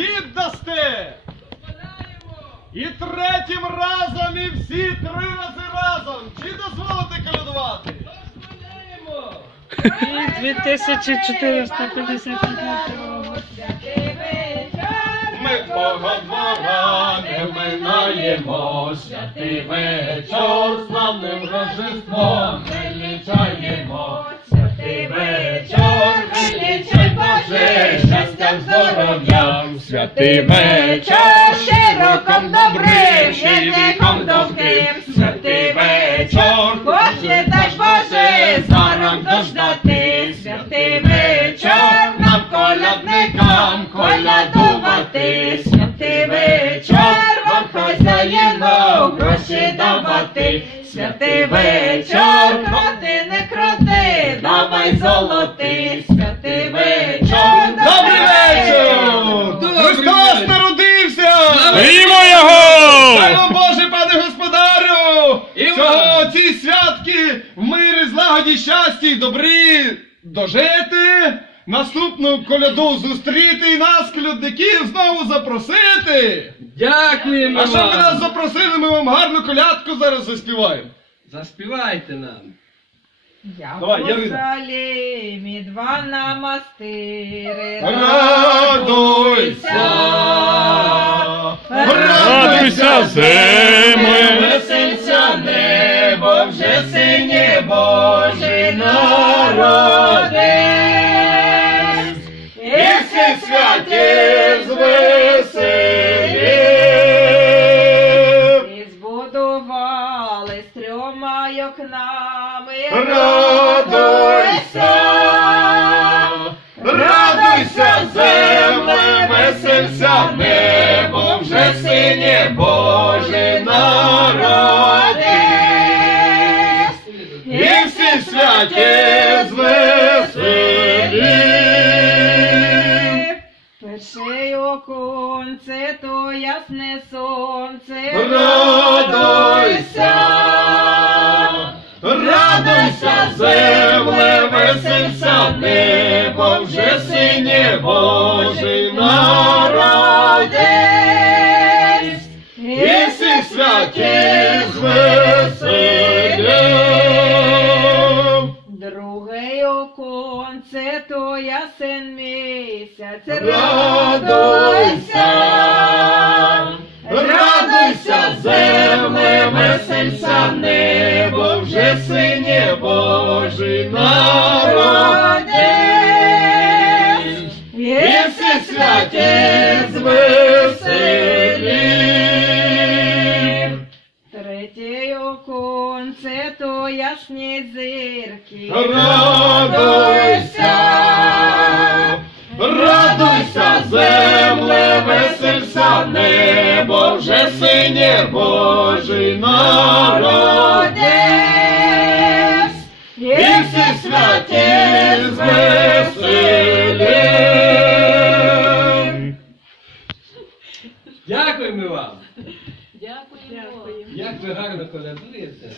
хід дасте. І третім разом, і всі три рази разом. Чи дозволите колядувати? І 2455 років. Ми Бога двора не минаємо, святий вечір, славним Рождеством величаємо. Святий вечір, величай Боже, щастям, здоров'ям. Святий вечір, щироком добрим, і віком довгим. Святий вечір, Боже, дай Боже, зарок дождати. Святий вечір, нам колядникам колядувати. Святий вечір, вам хазяїном гроші давати. Святий вечір, Кроти, не кроти, давай золотий. Цього ці святки в мирі, злагоді, щасті добрі дожити, наступну коляду зустріти і нас, колядників, знову запросити. Дякуємо А щоб ви нас запросили, ми вам гарну колядку зараз заспіваємо. Заспівайте нам. Я Давай, в Ярина. Єрусалимі два намастири. Радуйся! Радуйся, земле! Вже синє Божий народився. І всі святі звеселів. І збудували з трьома окнами. Радуйся, радуйся, земле, веселься небо, вже синє Божий народився. Всі святі звеселів. Оконце, то ясне сонце. Радуйся, радуйся, земле, веселься небо, вже синє Божий народився. І всі місяць. Радуйся, радуйся, земле, веселься небо, вже синє Божий народився. І всі святі звеселів. Третє оконце, то ясні зірки. Земле, веселься небо, вже синє Божий народився. І всі святі звеселів. Дякуємо вам! Дякуємо. Як ви гарно колядуєте.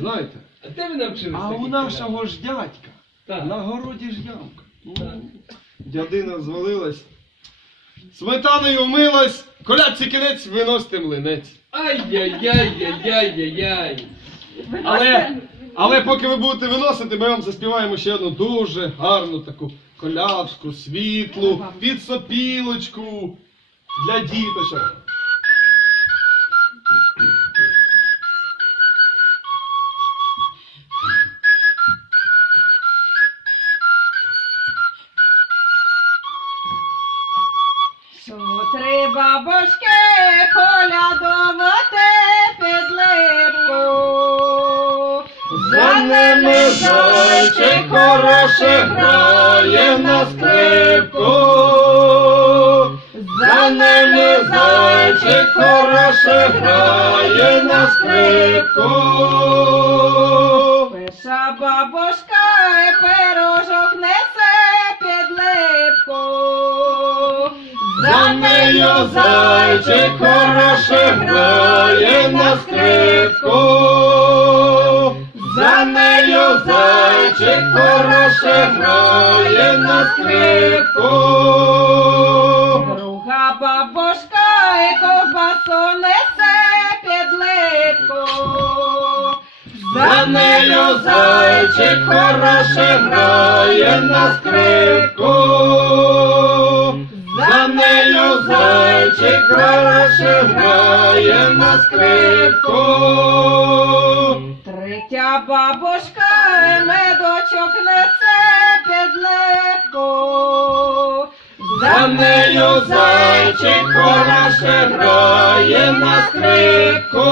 Знаєте, А де ви навчилися? а у нашого ж дядька Так. на городі ж ямка. Так. Дядина звалилась, сметаною вмилась, колядці кінець, виносити млинець. Ай-яй-яй-яй-яй-яй. Але, але поки ви будете виносити, ми вам заспіваємо ще одну дуже гарну таку колядку, світлу, під сопілочку для діточок. Зайчик хороше грає на скрипку. За ними зайчик хороше грає на скрипку. Перша бабушка і пирожок несе під липку. За нею зайчик хороше грає на скрипку. За нею зайчик хороше грає на скрипку. Друга бабушка і ковбасу несе під липку. За нею зайчик хороше грає на скрипку. За нею зайчик хороше грає на скрипку. Медочок несе під. За нею зайчик хороше грає на скрипку.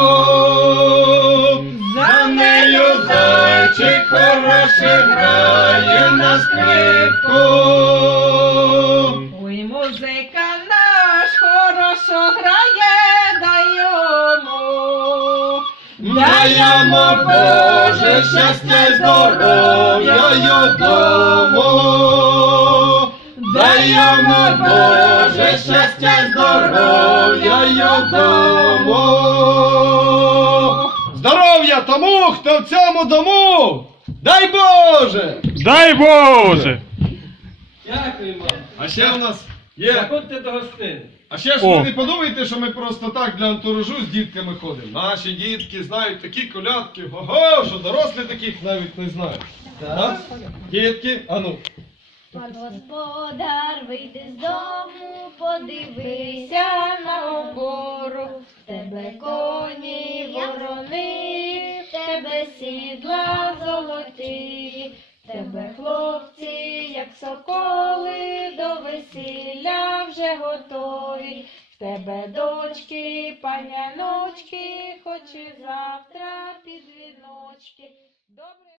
Даємо Боже щастя здоров'я й дому. Даємо Боже щастя здоров'я й дому. Здоров'я тому, хто в цьому дому. Дай Боже! Дай Боже! Дякуємо. А ще у нас є. Заходьте до гостини. А ще ж О. ви не подумайте, що ми просто так для антуражу з дітками ходимо. Наші дітки знають такі колядки, ого, що дорослі таких навіть не знають. Так? Дітки, а ну. Пан господар, вийди з дому, подивися на обору. В тебе коні ворони, в тебе сідла золоті, в тебе хлопці, як соколи, до весілля вже готові. В тебе дочки, паняночки, хоч і завтра під віночки. Добре.